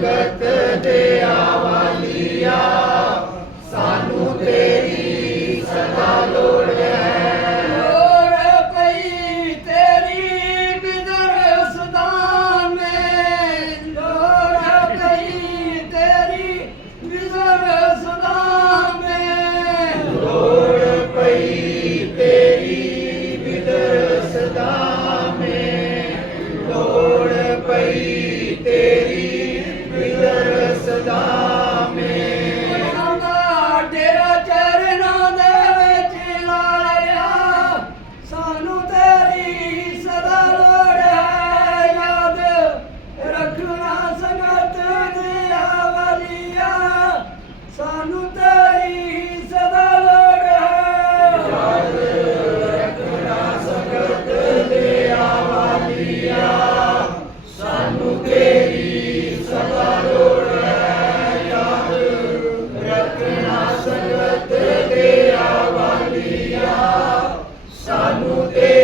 the usted.